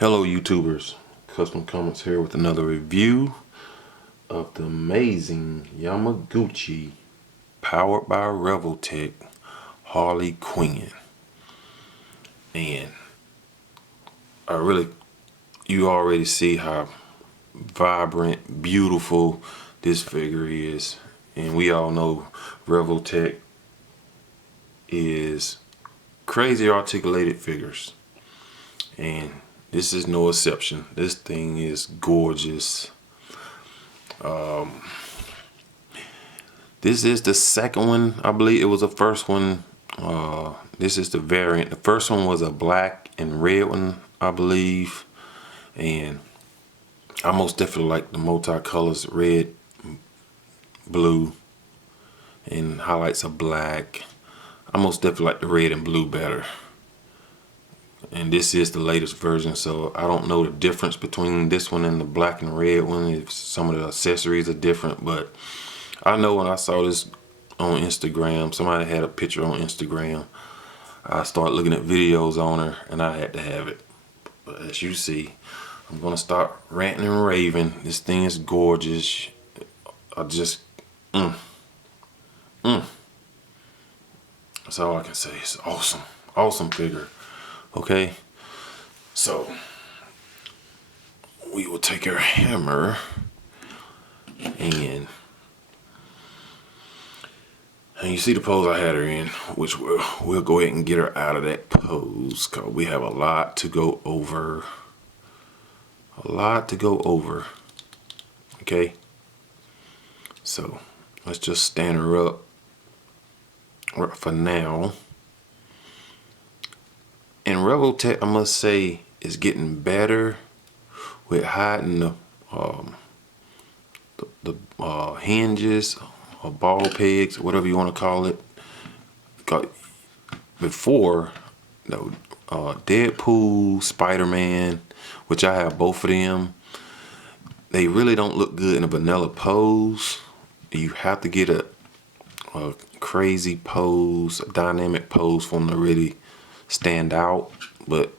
Hello YouTubers, Custom Comments here with another review of the amazing Yamaguchi powered by Revoltech Harley Quinn. And you already see how vibrant, beautiful this figure is. And we all know Revoltech is crazy articulated figures. And this is no exception. This thing is gorgeous. This is the second one. I believe it was the first one. This is the variant. The first one was a black and red one, I believe. And I most definitely like the multi-colors, red, blue, and highlights of black. I most definitely like the red and blue better. And this is the latest version, so I don't know the difference between this one and the black and red one, if some of the accessories are different, but I know when I saw this on Instagram, somebody had a picture on Instagram, I started looking at videos on her and I had to have it. But as you see, I'm gonna start ranting and raving. This thing is gorgeous. I just that's all I can say. It's awesome figure. Okay, so we will take our hammer and you see the pose I had her in, which we'll go ahead and get her out of that pose because we have a lot to go over. Okay, so let's just stand her up for now. And Revoltech, I must say, is getting better with hiding the hinges or ball pegs, whatever you want to call it. Before, Deadpool, Spider-Man, which I have both of them, they really don't look good in a vanilla pose. You have to get a crazy pose, a dynamic pose for them to really stand out. But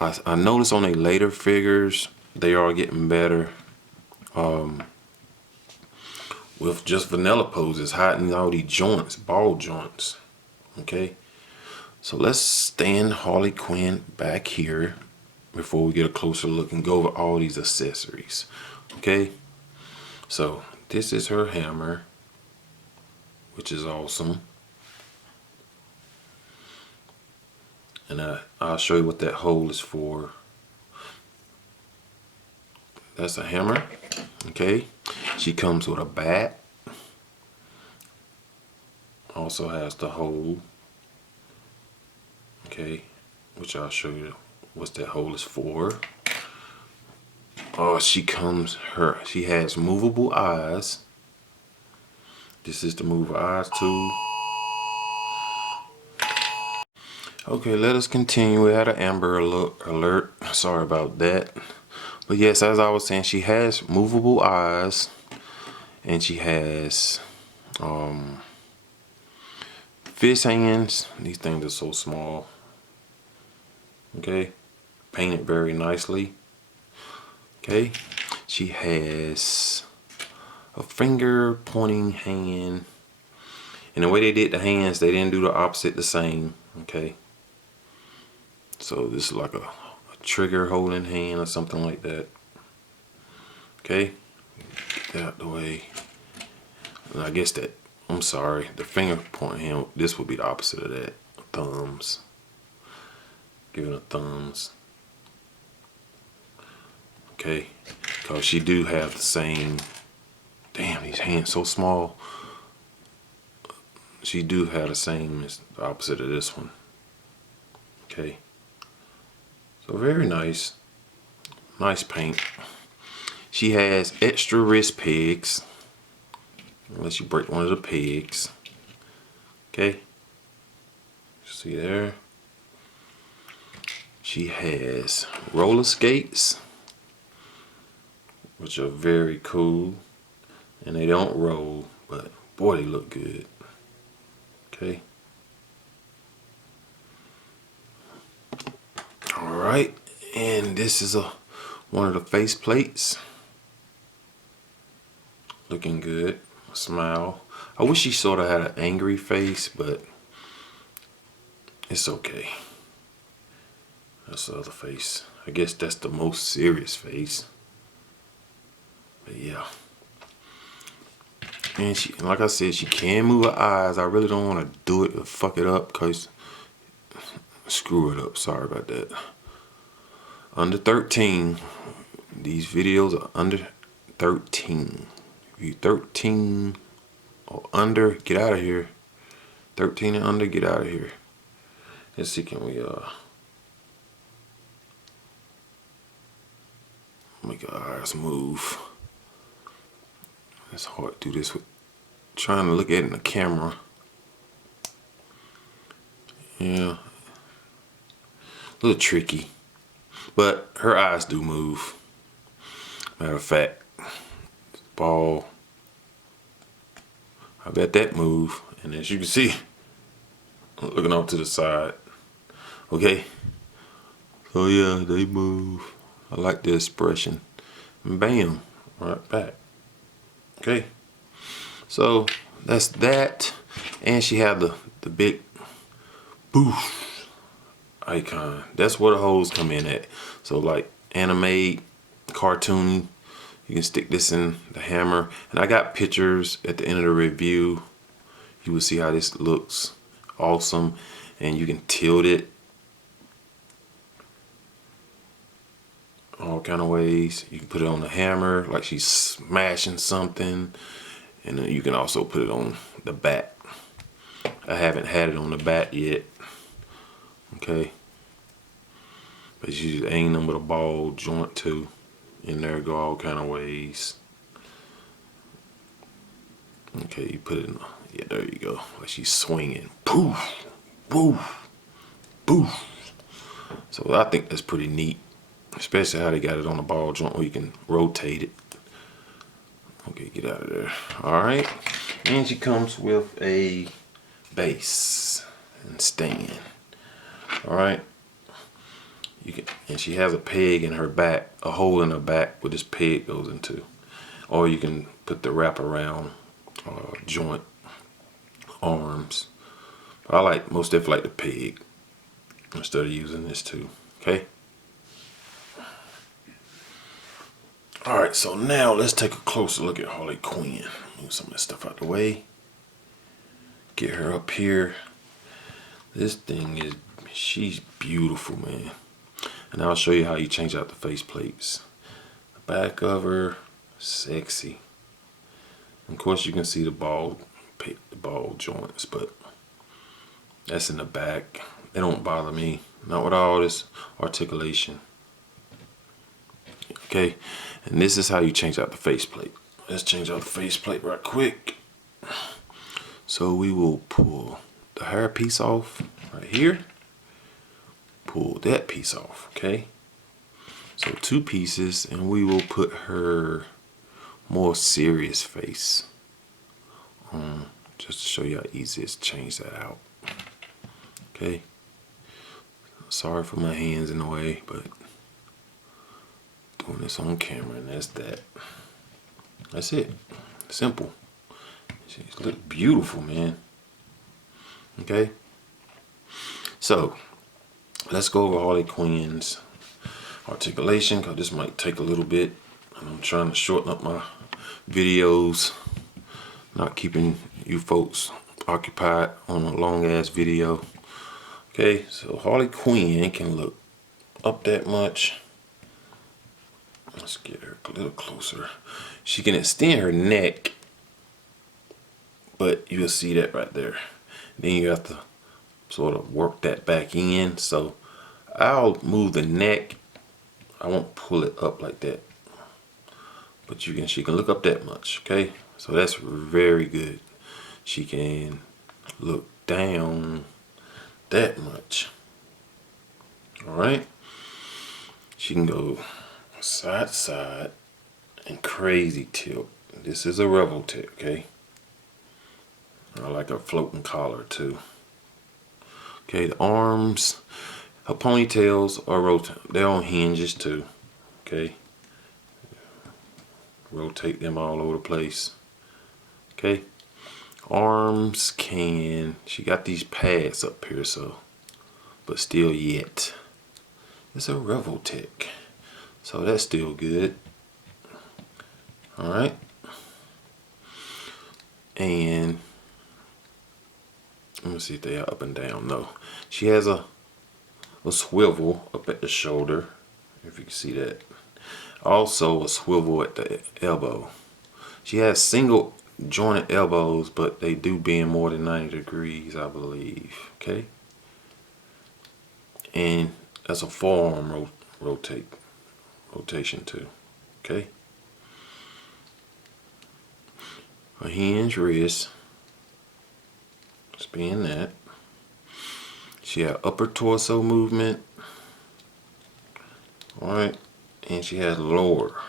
I noticed on the later figures they are getting better with just vanilla poses, hiding all these joints, ball joints. Okay, so let's stand Harley Quinn back here before we get a closer look and go over all these accessories. Okay, so this is her hammer, which is awesome. And I'll show you what that hole is for. That's a hammer. Okay, she comes with a bat. Also has the hole. Okay, which I'll show you what that hole is for. Oh, she has movable eyes. This is the movable eyes tool. Okay, let us continue. We had an Amber alert. Sorry about that. But yes, as I was saying, she has movable eyes. And she has fist hands. These things are so small. Okay, painted very nicely. Okay, she has a finger pointing hand. And the way they did the hands, they didn't do the opposite the same. Okay, so this is like a trigger holding hand or something like that. Okay, get that out the way. And I guess that, I'm sorry, the finger point hand, this would be the opposite of that. Thumbs. Giving her thumbs. Okay, because she do have the same, damn, these hands so small. She do have the same as the opposite of this one. Okay, so very nice. Nice paint. She has extra wrist pegs. Unless you break one of the pegs. Okay, see there. She has roller skates, which are very cool, and they don't roll, but boy, they look good. Okay. All right, And this is one of the face plates. Looking good. Smile. I wish she sort of had an angry face, but it's okay. That's the other face. I guess that's the most serious face. But yeah. And she, like I said, she can move her eyes. I really don't want to do it or fuck it up, because screw it up. Sorry about that. Under 13. These videos are under 13. If you 13 or under, get out of here. 13 and under, get out of here. Let's see, can we make our eyes move. It's hard to do this with trying to look at it in the camera. Yeah, a little tricky, but her eyes do move. Matter of fact, ball, I bet that move, and as you can see, I'm looking off to the side. Okay, so yeah, they move. I like the expression. And bam, right back. Okay, so that's that, and she had the big boof icon. That's where the holes come in at. So like anime, cartoony, you can stick this in the hammer. And I got pictures at the end of the review. You will see how this looks awesome, and you can tilt it all kind of ways. You can put it on the hammer like she's smashing something, and then you can also put it on the bat. I haven't had it on the bat yet. Okay, but you just ain't nothing but a ball joint too. In there, go all kind of ways. Okay, you put it in. Yeah, there you go. Like she's swinging. Poof, poof, poof. So I think that's pretty neat, especially how they got it on the ball joint where you can rotate it. Okay, get out of there. All right, and she comes with a base and stand. All right, you can, and she has a peg in her back, a hole in her back where this peg goes into, or you can put the wraparound joint arms. But I like most definitely like the peg instead of using this too. Okay. All right, so now let's take a closer look at Harley Quinn. Move some of this stuff out the way. Get her up here. This thing is, she's beautiful, man. And I'll show you how you change out the face plates. The back of her, sexy. Of course, you can see the ball joints, but that's in the back. They don't bother me. Not with all this articulation. Okay, and this is how you change out the faceplate. Let's change out the faceplate right quick. So we will pull the hair piece off right here. Pull that piece off, okay? So 2 pieces, and we will put her more serious face on, just to show you how easy it is to change that out. Okay. Sorry for my hands in the way, but doing this on camera, and that's that. That's it. Simple. She look beautiful, man. Okay. So let's go over Harley Quinn's articulation, because this might take a little bit. And I'm trying to shorten up my videos, not keeping you folks occupied on a long ass video. Okay, so Harley Quinn can look up that much. Let's get her a little closer. She can extend her neck, but you'll see that right there. Then you have to sort of work that back in. So I'll move the neck. I won't pull it up like that, but she can look up that much. Okay, so that's very good. She can look down that much. All right, she can go side to side and crazy tilt. This is a rebel tilt. Okay, I like a floating collar too. Okay, the arms, Her ponytails are they're on hinges too. Okay. Rotate them all over the place. Okay. Arms she got these pads up here, so, but still yet. It's a Revoltech. So that's still good. Alright. And let me see if they are up and down. No. She has a swivel up at the shoulder, if you can see that. Also a swivel at the elbow. She has single jointed elbows, but they do bend more than 90 degrees, I believe. Okay. And that's a forearm rotation too. Okay. A hinge wrist. Spin that. She has upper torso movement. Alright. And she has lower.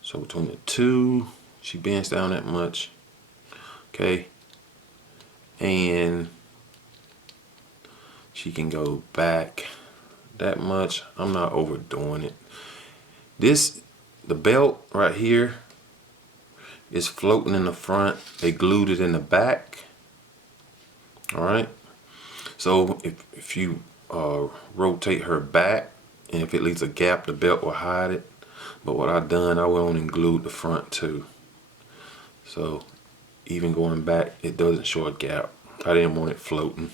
So between the two, she bends down that much. Okay. And she can go back that much. I'm not overdoing it. The belt right here is floating in the front. They glued it in the back. Alright. So if you rotate her back, and if it leaves a gap, the belt will hide it. But what I done, I went on and glued the front too. So even going back, it doesn't show a gap. I didn't want it floating.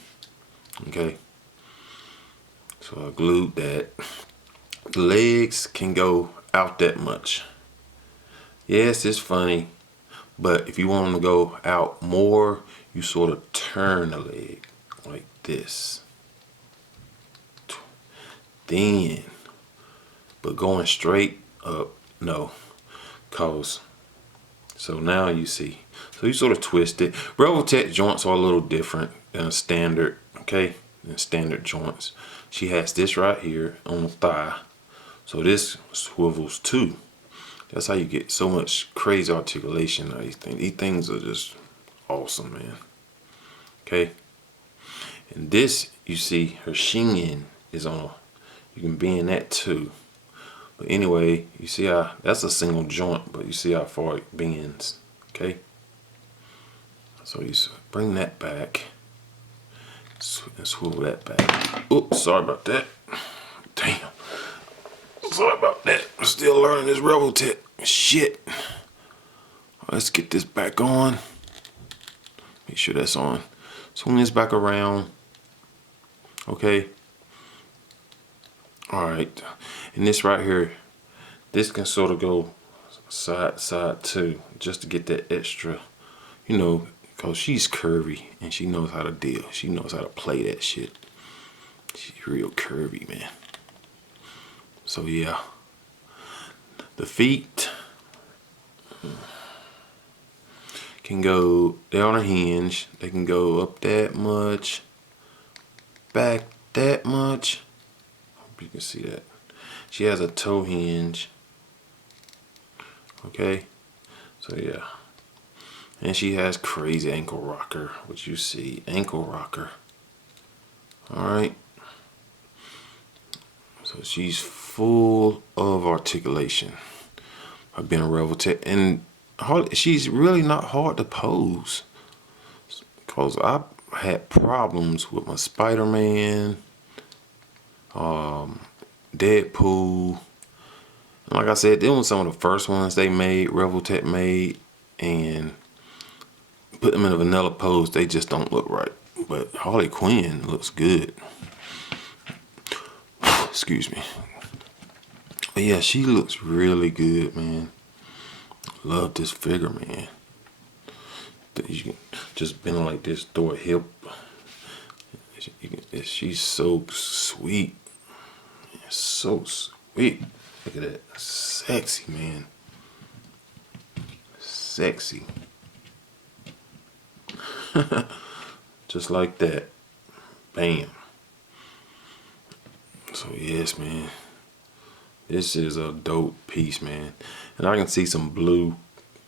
Okay. So I glued that. The legs can go out that much. Yes, it's funny, but if you want them to go out more, you sort of turn the leg like this. Then, but going straight up, no, so now you see. So you sort of twist it. Revoltech joints are a little different than standard, okay, than standard joints. She has this right here on the thigh. So this swivels too. That's how you get so much crazy articulation of these things. These things are just awesome, man. Okay. And this, you see, her shin is on. You can bend that too. But anyway, you see how that's a single joint, but you see how far it bends. Okay. So you bring that back and swivel that back. Oops, sorry about that. Damn. Sorry about that. I'm still learning this Revoltech. Shit. Let's get this back on. Make sure that's on. Swing this back around. Okay. Alright. And this right here, this can sort of go side to side too, just to get that extra, you know, because she's curvy and she knows how to deal. She knows how to play that shit. She's real curvy, man. So yeah. The feet can go, they're on a hinge. They can go up that much, back that much. Hope you can see that. She has a toe hinge. Okay. So yeah. And she has crazy ankle rocker, which you see, ankle rocker. Alright. So she's full of articulation. I've been a Revoltech, and she's really not hard to pose. Because I had problems with my Spider-Man, Deadpool. And like I said, they were some of the first ones they made, Revoltech made, and put them in a vanilla pose, they just don't look right. But Harley Quinn looks good. Excuse me. But yeah, she looks really good, man. Love this figure, man. You can just bend like this, throw a hip. She's so sweet. So sweet. Look at that. Sexy, man. Sexy. Just like that. Bam. So yes, man. This is a dope piece, man. And I can see some blue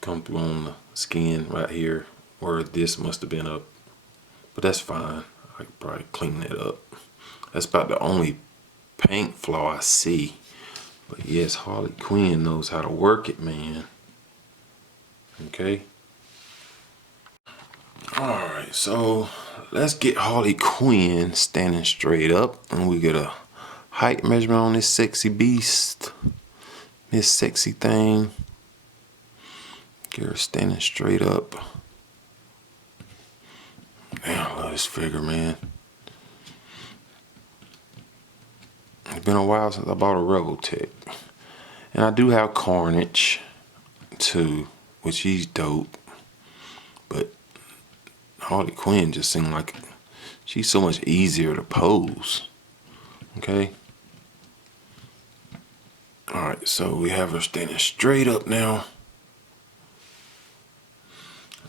come through on the skin right here where this must have been up. But that's fine. I could probably clean that up. That's about the only paint flaw I see. But yes, Harley Quinn knows how to work it, man. Okay. Alright, so let's get Harley Quinn standing straight up, and we get a height measurement on this sexy beast. This sexy thing. Get her standing straight up. Man, I love this figure, man. It's been a while since I bought a Rebel Tech. And I do have Carnage too, which he's dope. But Harley Quinn just seemed like she's so much easier to pose. Okay. Alright, so we have her standing straight up now.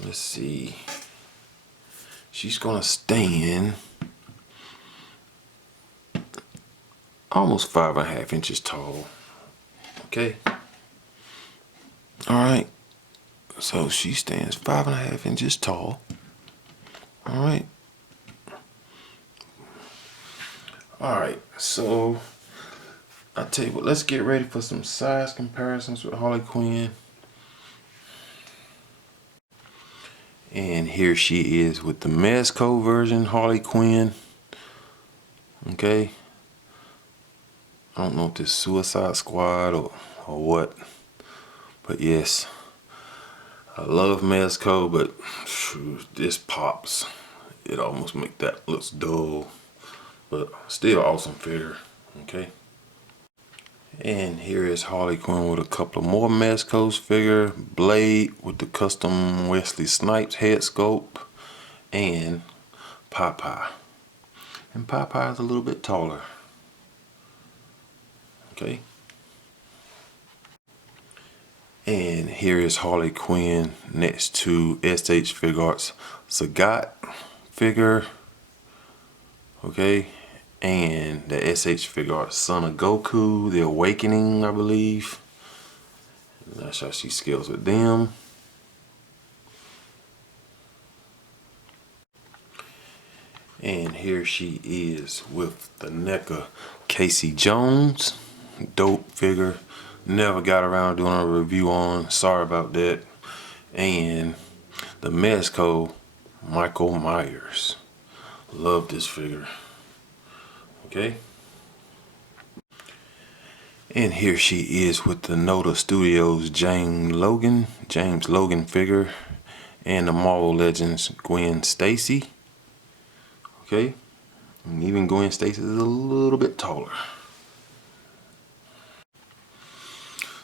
Let's see. She's gonna stand almost 5.5 inches tall. Okay. Alright. So she stands 5.5 inches tall. Alright. Alright, so I tell you what, let's get ready for some size comparisons with Harley Quinn. And here she is with the Mezco version Harley Quinn. Okay. I don't know if this is Suicide Squad or what. But yes. I love Mezco, but phew, this pops. It almost make that looks dull. But still awesome figure. Okay. And here is Harley Quinn with a couple of more Mezco's figure. Blade with the custom Wesley Snipes head sculpt. And Popeye. And Popeye is a little bit taller. Okay. And here is Harley Quinn next to SH Figuarts Sagat figure. Okay. And the SH Figuarts Son of Goku, The Awakening, I believe. And that's how she scales with them. And here she is with the NECA Casey Jones. Dope figure. Never got around doing a review on. Sorry about that. And the Mezco Michael Myers. Love this figure. Okay. And here she is with the Noda Studios James Logan figure. And the Marvel Legends Gwen Stacy. Okay. And even Gwen Stacy is a little bit taller.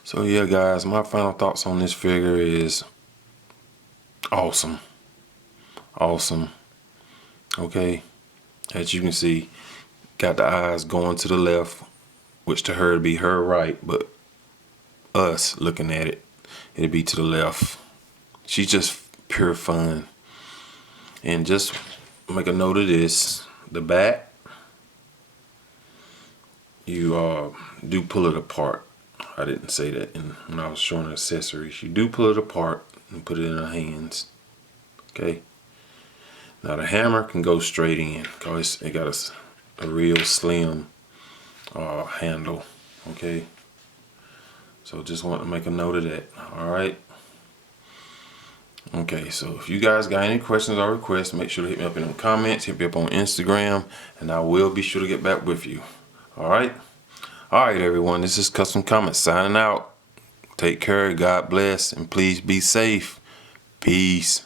So yeah, guys, my final thoughts on this figure is awesome. Awesome. Okay. As you can see, got the eyes going to the left, which to her would be her right, but us looking at it, it'd be to the left. She's just pure fun. And just make a note of this, the back, you do pull it apart. I didn't say that when I was showing accessories. You do pull it apart and put it in her hands. Okay. Now the hammer can go straight in because it got a real slim handle. Okay. So just want to make a note of that. Alright. Okay, so if you guys got any questions or requests, make sure to hit me up in the comments, hit me up on Instagram, and I will be sure to get back with you. Alright? Alright everyone, this is Custom Comments signing out. Take care, God bless, and please be safe. Peace.